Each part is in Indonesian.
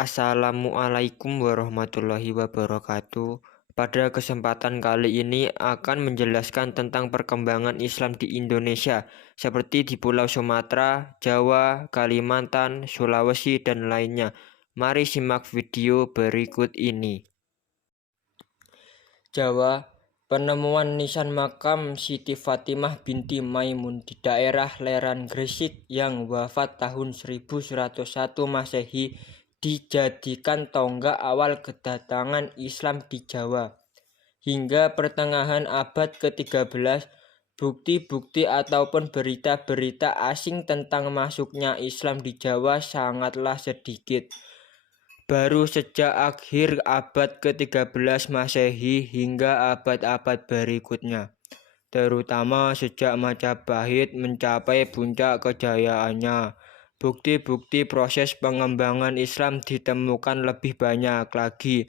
Assalamualaikum warahmatullahi wabarakatuh. Pada kesempatan kali ini akan menjelaskan tentang perkembangan Islam di Indonesia, seperti di Pulau Sumatera, Jawa, Kalimantan, Sulawesi, dan lainnya. Mari simak video berikut ini. Jawa, penemuan nisan makam Siti Fatimah binti Maimun di daerah Leran Gresik yang wafat tahun 1101 Masehi dijadikan tonggak awal kedatangan Islam di Jawa. Hingga pertengahan abad ke-13, bukti-bukti ataupun berita-berita asing tentang masuknya Islam di Jawa sangatlah sedikit. Baru sejak akhir abad ke-13 Masehi hingga abad-abad berikutnya, terutama sejak Majapahit mencapai puncak kejayaannya, bukti-bukti proses pengembangan Islam ditemukan lebih banyak lagi.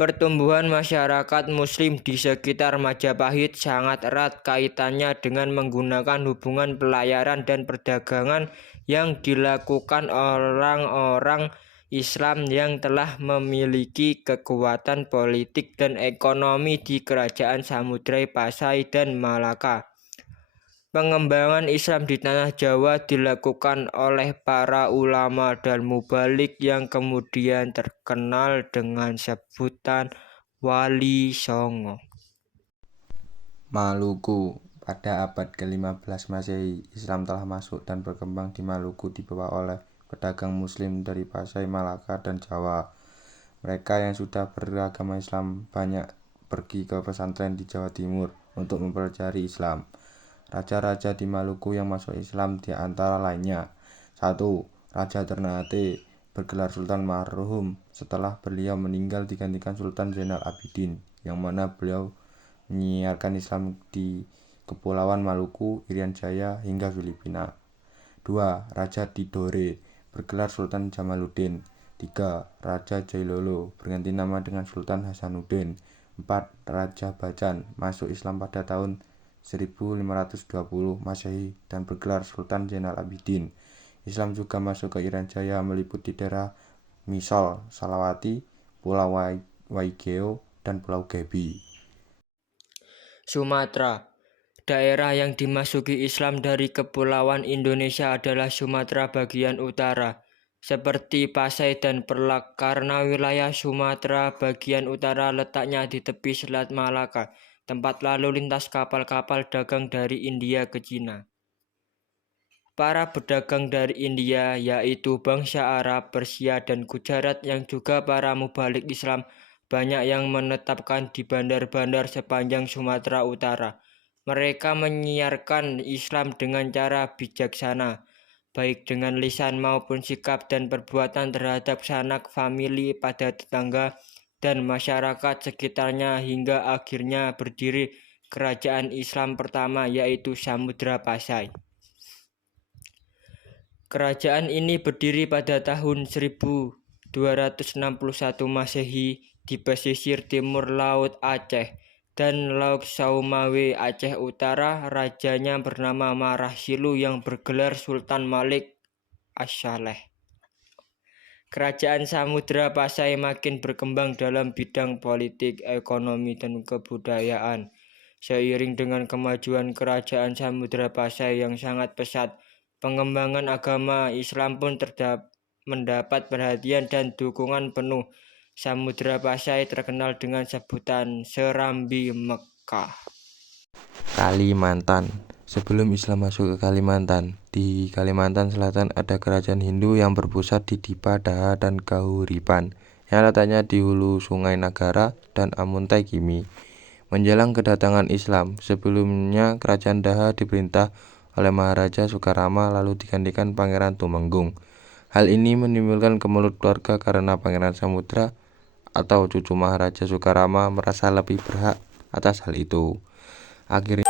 Pertumbuhan masyarakat Muslim di sekitar Majapahit sangat erat kaitannya dengan menggunakan hubungan pelayaran dan perdagangan yang dilakukan orang-orang Islam yang telah memiliki kekuatan politik dan ekonomi di Kerajaan Samudra Pasai dan Malaka. Pengembangan Islam di tanah Jawa dilakukan oleh para ulama dan mubalik yang kemudian terkenal dengan sebutan Wali Songo. Maluku. Pada abad ke-15 Masehi, Islam telah masuk dan berkembang di Maluku dibawa oleh pedagang Muslim dari Pasai, Malaka, dan Jawa. Mereka yang sudah beragama Islam banyak pergi ke pesantren di Jawa Timur untuk mempelajari Islam. Raja-raja di Maluku yang masuk Islam di antara lainnya: 1. Raja Ternate, bergelar Sultan Marhum. Setelah beliau meninggal digantikan Sultan Zainal Abidin, yang mana beliau menyiarkan Islam di Kepulauan Maluku, Irian Jaya, hingga Filipina. 2. Raja Tidore, bergelar Sultan Jamaluddin. 3. Raja Jailolo, berganti nama dengan Sultan Hasanuddin. 4. Raja Bacan, masuk Islam pada tahun 1520 Masehi dan bergelar Sultan Zainal Abidin. Islam juga masuk ke Irian Jaya meliputi daerah Misol, Salawati, Pulau Waigeo, dan Pulau Gebi. Sumatera. Daerah yang dimasuki Islam dari kepulauan Indonesia adalah Sumatera bagian utara, seperti Pasai dan Perlak, karena wilayah Sumatera bagian utara letaknya di tepi Selat Malaka, tempat lalu lintas kapal-kapal dagang dari India ke Cina. Para pedagang dari India, yaitu bangsa Arab, Persia, dan Gujarat yang juga para mubalik Islam, banyak yang menetapkan di bandar-bandar sepanjang Sumatera Utara. Mereka menyiarkan Islam dengan cara bijaksana, baik dengan lisan maupun sikap dan perbuatan terhadap sanak famili pada tetangga dan masyarakat sekitarnya, hingga akhirnya berdiri kerajaan Islam pertama, yaitu Samudra Pasai. Kerajaan ini berdiri pada tahun 1261 Masehi di pesisir timur Laut Aceh dan Laut Saumawe, Aceh Utara. Rajanya bernama Marahsilu yang bergelar Sultan Malik As-Saleh. Kerajaan Samudra Pasai makin berkembang dalam bidang politik, ekonomi, dan kebudayaan. Seiring dengan kemajuan kerajaan Samudra Pasai yang sangat pesat, pengembangan agama Islam pun mendapat perhatian dan dukungan penuh. Samudra Pasai terkenal dengan sebutan Serambi Mekah. Kalimantan. Sebelum Islam masuk ke Kalimantan, di Kalimantan Selatan ada kerajaan Hindu yang berpusat di Dipa, Daha, dan Kahuripan, yang letaknya di hulu Sungai Nagara dan Amuntai Kimi. Menjelang kedatangan Islam, sebelumnya kerajaan Daha diperintah oleh Maharaja Soekarama lalu digantikan Pangeran Tumenggung. Hal ini menimbulkan kemelut keluarga karena Pangeran Samudra atau cucu Maharaja Soekarama merasa lebih berhak atas hal itu. Akhirnya